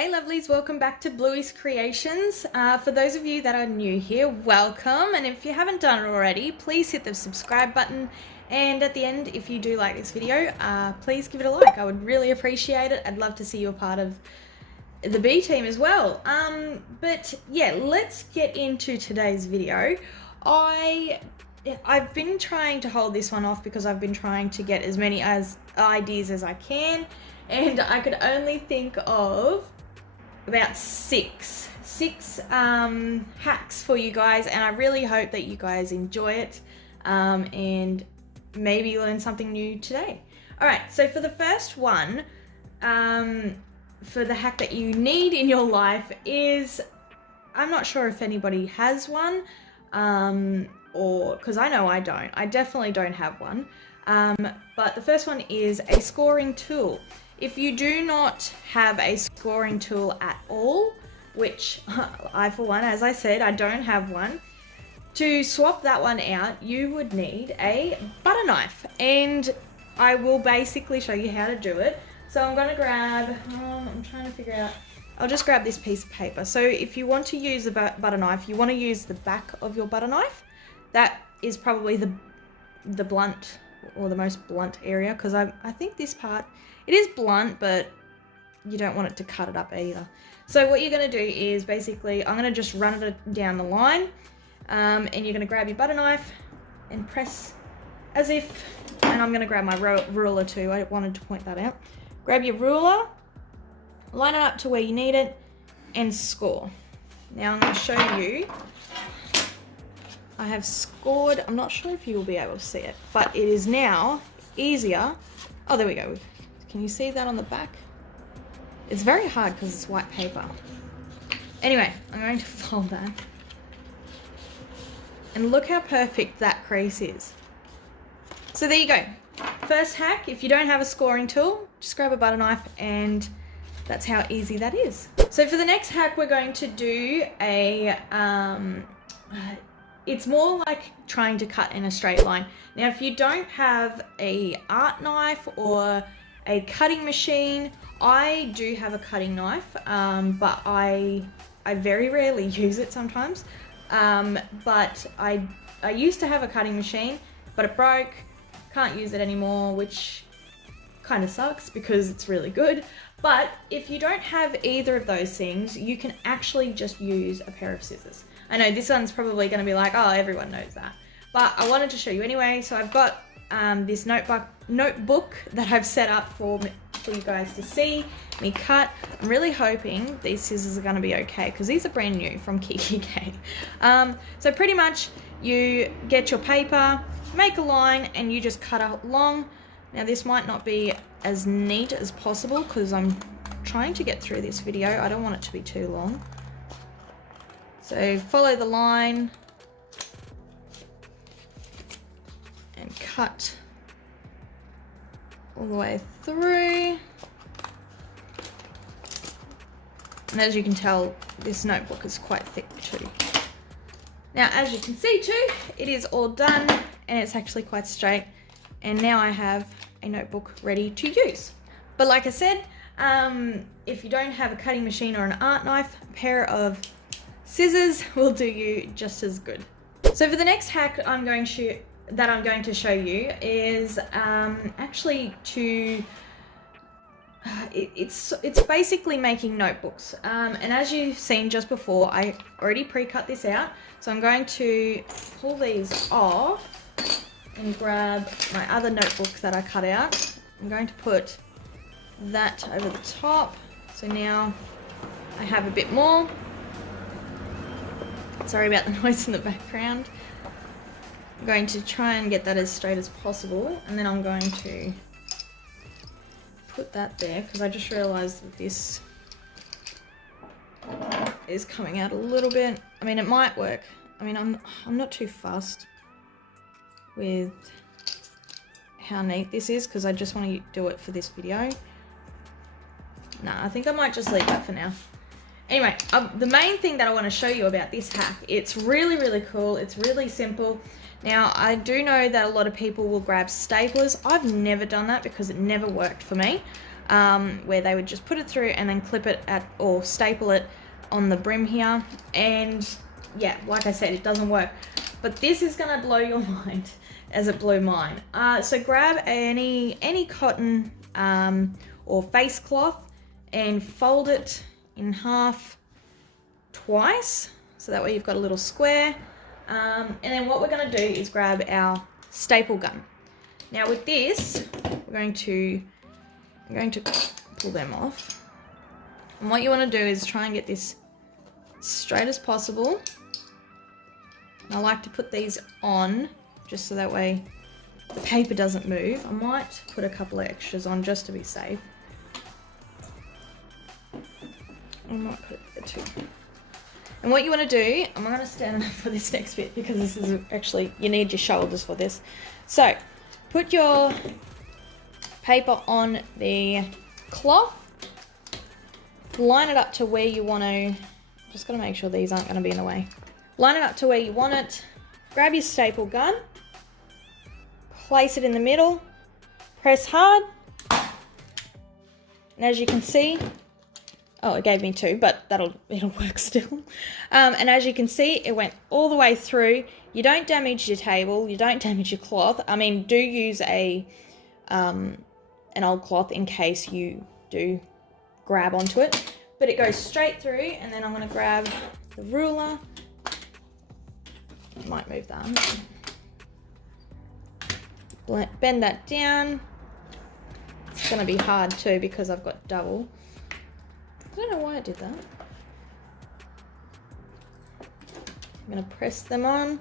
Hey lovelies, welcome back to Bluey's Creations. For those of you that are new here, welcome, and if you haven't done it already, please hit the subscribe button, and at the end, if you do like this video, please give it a like. I would really appreciate it. I'd love to see you a part of the B team as well. But yeah, let's get into today's video. I've been trying to hold this one off because I've been trying to get as many ideas as I can, and I could only think of about six hacks for you guys, and I really hope that you guys enjoy it and maybe learn something new today. Alright, so for the first one, for the hack that you need in your life is, I'm not sure if anybody has one, or because I know I don't. I definitely don't have one. But the first one is a scoring tool. If you do not have a scoring tool at all, which I, for one, as I said, I don't have one, to swap that one out, you would need a butter knife. And I will basically show you how to do it. So I'm going to grab, I'm trying to figure out, I'll just grab this piece of paper. So if you want to use a butter knife, you want to use the back of your butter knife. That is probably the blunt, or the most blunt area, because I think this part, it is blunt, but you don't want it to cut it up either. So what you're going to do is basically, I'm going to just run it down the line, and you're going to grab your butter knife and press as if, and I'm going to grab my ruler too, I wanted to point that out. Grab your ruler, line it up to where you need it, and score. Now I'm going to show you, I have scored, I'm not sure if you will be able to see it, but it is now easier. Oh, there we go. Can you see that on the back? It's very hard because it's white paper. Anyway, I'm going to fold that. And look how perfect that crease is. So there you go. First hack, if you don't have a scoring tool, just grab a butter knife, and that's how easy that is. So for the next hack, we're going to do a, it's more like trying to cut in a straight line. Now, if you don't have a art knife or a cutting machine, I do have a cutting knife, but I very rarely use it sometimes. But I used to have a cutting machine, but it broke. Can't use it anymore, which kind of sucks because it's really good. But if you don't have either of those things, you can actually just use a pair of scissors. I know this one's probably going to be like, oh, everyone knows that. But I wanted to show you anyway. So I've got this notebook that I've set up for you guys to see me cut. I'm really hoping these scissors are going to be okay because these are brand new from Kikki. So pretty much you get your paper, make a line, and you just cut along. Now this might not be as neat as possible because I'm trying to get through this video. I don't want it to be too long. So follow the line and cut all the way through. And as you can tell, this notebook is quite thick too. Now, as you can see too, it is all done and it's actually quite straight. And now I have a notebook ready to use. But like I said, if you don't have a cutting machine or an art knife, a pair of scissors will do you just as good. So for the next hack that I'm going to show you is actually to, it's basically making notebooks. And as you've seen just before, I already pre-cut this out. So I'm going to pull these off and grab my other notebook that I cut out. I'm going to put that over the top. So now I have a bit more. Sorry about the noise in the background. I'm going to try and get that as straight as possible, and then I'm going to put that there because I just realized that this is coming out a little bit. I mean, it might work. I mean, I'm not too fussed with how neat this is because I just want to do it for this video. Nah, I think I might just leave that for now. Anyway, the main thing that I want to show you about this hack, it's really, really cool. It's really simple. Now, I do know that a lot of people will grab staplers. I've never done that because it never worked for me. where they would just put it through and then clip it at, or staple it on the brim here. And yeah, like I said, it doesn't work. But this is gonna blow your mind as it blew mine. So grab any cotton or face cloth and fold it in half twice, so that way you've got a little square. And then what we're gonna do is grab our staple gun. Now with this, I'm going to pull them off. And what you wanna do is try and get this straight as possible. And I like to put these on just so that way the paper doesn't move. I might put a couple of extras on just to be safe. I might put it there too. And what you want to do, I'm going to stand up for this next bit because this is actually, you need your shoulders for this. So, put your paper on the cloth, line it up to where you want to, just got to make sure these aren't going to be in the way. Line it up to where you want it, grab your staple gun, place it in the middle, press hard, and as you can see, oh, it gave me two, but it'll work still. And as you can see, it went all the way through. You don't damage your table, you don't damage your cloth. I mean, do use an old cloth in case you do grab onto it. But it goes straight through, and then I'm gonna grab the ruler. I might move that. Bend that down. It's gonna be hard too because I've got double. I don't know why I did that. I'm going to press them on.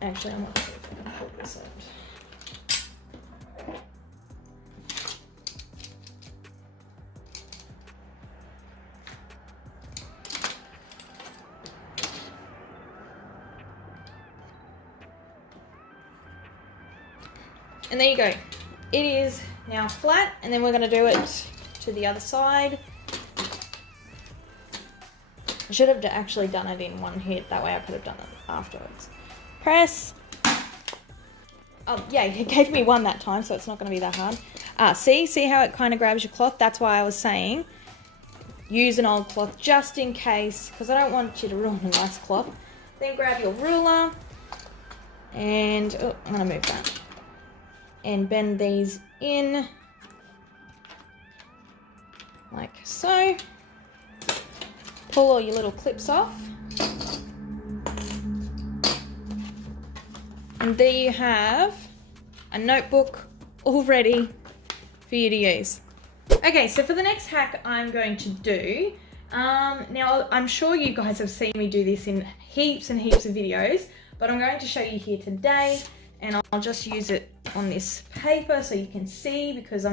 Actually, I'm not going to pull this out. And there you go. It is now flat, and then we're going to do it to the other side. I should have actually done it in one hit, that way I could have done it afterwards. Press. Oh yeah, it gave me one that time, so it's not going to be that hard. See how it kind of grabs your cloth? That's why I was saying use an old cloth just in case, because I don't want you to ruin a nice cloth. Then grab your ruler and, oh, I'm going to move that. And bend these in like so. Pull all your little clips off. And there you have a notebook all ready for you to use. Okay, so for the next hack I'm going to do, now I'm sure you guys have seen me do this in heaps and heaps of videos, but I'm going to show you here today, and I'll just use it on this paper so you can see, because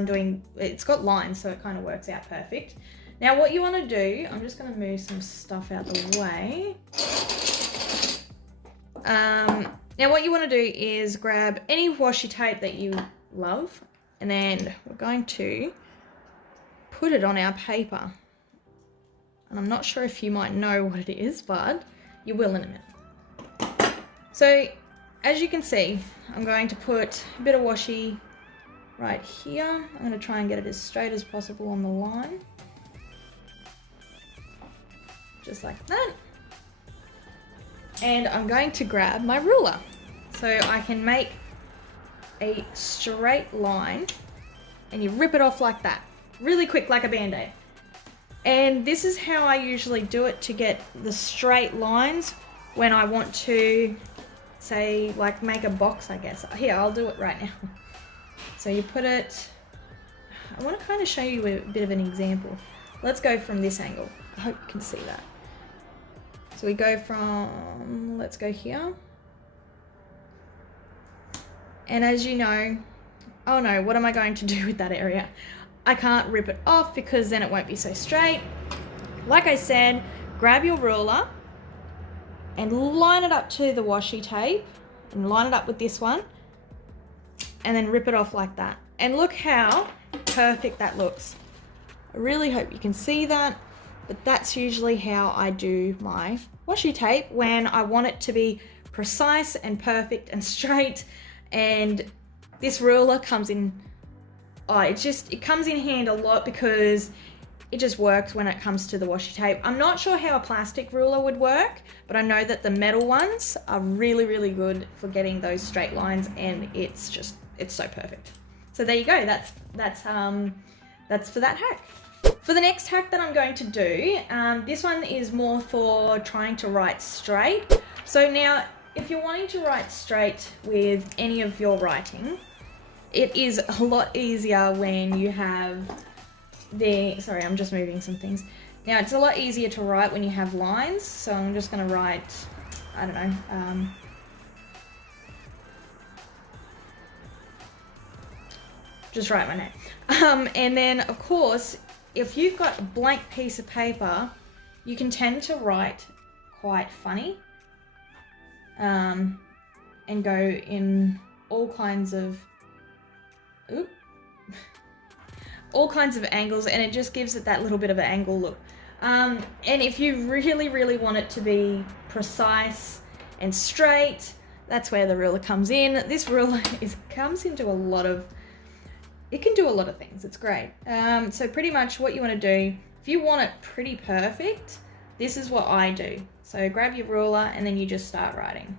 it's got lines, so it kind of works out perfect. Now what you want to do, I'm just going to move some stuff out the way. Now what you want to do is grab any washi tape that you love, and then we're going to put it on our paper. And I'm not sure if you might know what it is, but you will in a minute. So as you can see, I'm going to put a bit of washi right here. I'm going to try and get it as straight as possible on the line. Just like that. And I'm going to grab my ruler so I can make a straight line, and you rip it off like that. Really quick, like a band-aid. And this is how I usually do it to get the straight lines when I want to, say, like make a box, I guess. Here, I'll do it right now. So you put it, I want to kind of show you a bit of an example. Let's go from this angle. I hope you can see that. So we go from, let's go here. And as you know, oh no, what am I going to do with that area? I can't rip it off because then it won't be so straight. Like I said, grab your ruler and line it up to the washi tape and line it up with this one and then rip it off like that. And look how perfect that looks. I really hope you can see that, but that's usually how I do my washi tape when I want it to be precise and perfect and straight, and this ruler comes in, oh, it comes in hand a lot because it just works when it comes to the washi tape. I'm not sure how a plastic ruler would work, but I know that the metal ones are really, really good for getting those straight lines, and it's so perfect. So there you go, that's for that hack. For the next hack that I'm going to do, this one is more for trying to write straight. So now, if you're wanting to write straight with any of your writing, it is a lot easier when you have sorry, I'm just moving some things. Now, it's a lot easier to write when you have lines, so I'm just gonna write, I don't know, just write my name. And then, of course, if you've got a blank piece of paper, you can tend to write quite funny, and go in all kinds of, all kinds of angles, and it just gives it that little bit of an angle look. And if you really, really want it to be precise and straight, that's where the ruler comes in. This ruler comes into a lot of, it can do a lot of things. It's great. So pretty much what you want to do, if you want it pretty perfect, this is what I do. So grab your ruler and then you just start writing.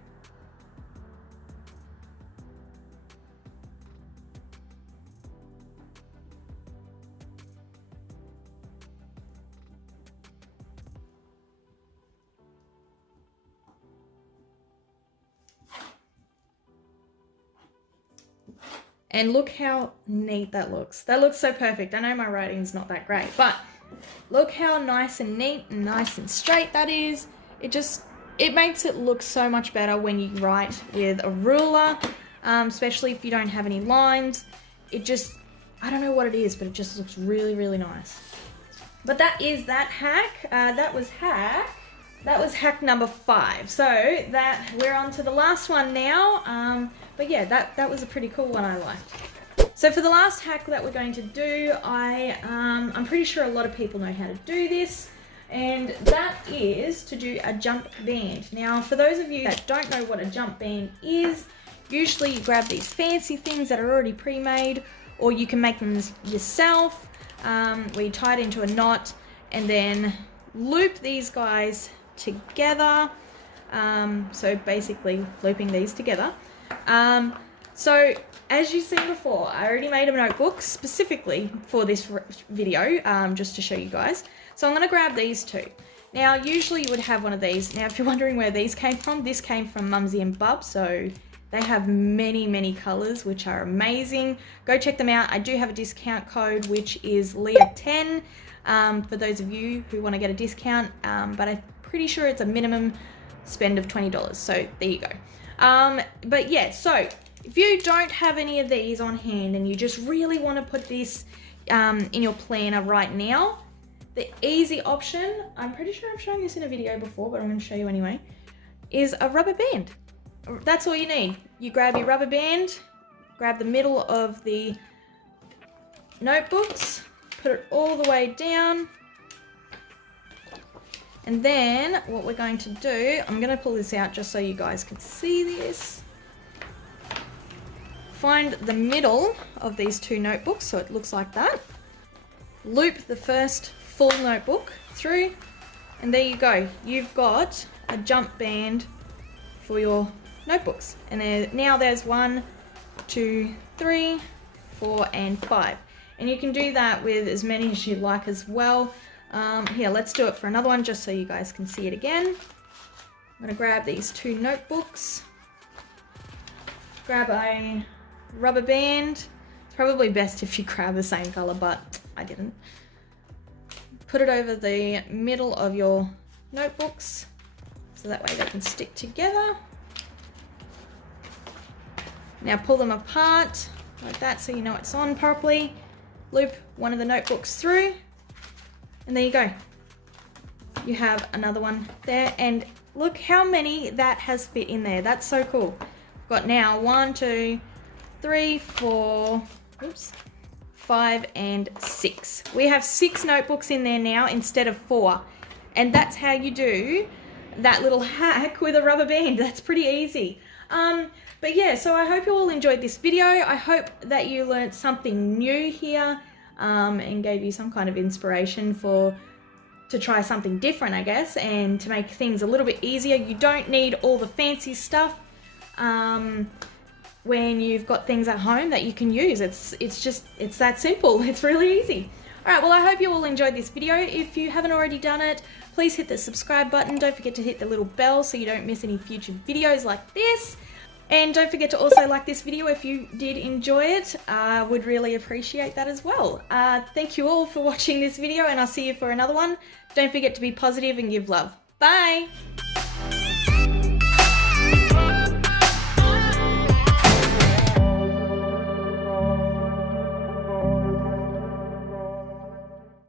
And look how neat that looks. That looks so perfect. I know my writing's not that great, but look how nice and neat and nice and straight that is. It makes it look so much better when you write with a ruler, especially if you don't have any lines. I don't know what it is, but it just looks really, really nice. But that is that hack. That was hack number 5. So we're on to the last one now. But yeah, that was a pretty cool one I liked. So for the last hack that we're going to do, I'm pretty sure a lot of people know how to do this, and that is to do a jump band. Now, for those of you that don't know what a jump band is, usually you grab these fancy things that are already pre-made, or you can make them yourself, where you tie it into a knot and then loop these guys together. So basically looping these together. So as you've seen before, I already made a notebook specifically for this video, just to show you guys. So I'm going to grab these two. Now, usually you would have one of these. Now, if you're wondering where these came from, this came from Mumsy and Bub. So they have many, many colors, which are amazing. Go check them out. I do have a discount code, which is LEAH10, for those of you who want to get a discount. But I'm pretty sure it's a minimum spend of $20. So there you go. But yeah, so if you don't have any of these on hand and you just really want to put this in your planner right now, the easy option, I'm pretty sure I've shown this in a video before, but I'm going to show you anyway, is a rubber band. That's all you need. You grab your rubber band, grab the middle of the notebooks, put it all the way down, and then what we're going to do, I'm going to pull this out just so you guys can see this. Find the middle of these two notebooks so it looks like that. Loop the first full notebook through, and there you go. You've got a jump band for your notebooks. And now there's 1, 2, 3, 4, and 5. And you can do that with as many as you like as well. Here, let's do it for another one just so you guys can see it again. I'm going to grab these two notebooks, grab a rubber band. It's probably best if you grab the same color, but I didn't. Put it over the middle of your notebooks so that way they can stick together. Now pull them apart like that so you know it's on properly. Loop one of the notebooks through, and there you go. You have another one there, and look how many that has fit in there. That's so cool. We've got now 1, 2, 3, 4, 5, and 6. We have 6 notebooks in there now instead of 4. And that's how you do that little hack with a rubber band. That's pretty easy. But yeah, so I hope you all enjoyed this video. I hope that you learned something new here and gave you some kind of inspiration to try something different, I guess, and to make things a little bit easier. You don't need all the fancy stuff when you've got things at home that you can use. It's that simple. It's really easy. Alright, well I hope you all enjoyed this video. If you haven't already done it, please hit the subscribe button. Don't forget to hit the little bell so you don't miss any future videos like this. And don't forget to also like this video if you did enjoy it. I would really appreciate that as well. Thank you all for watching this video, and I'll see you for another one. Don't forget to be positive and give love. Bye!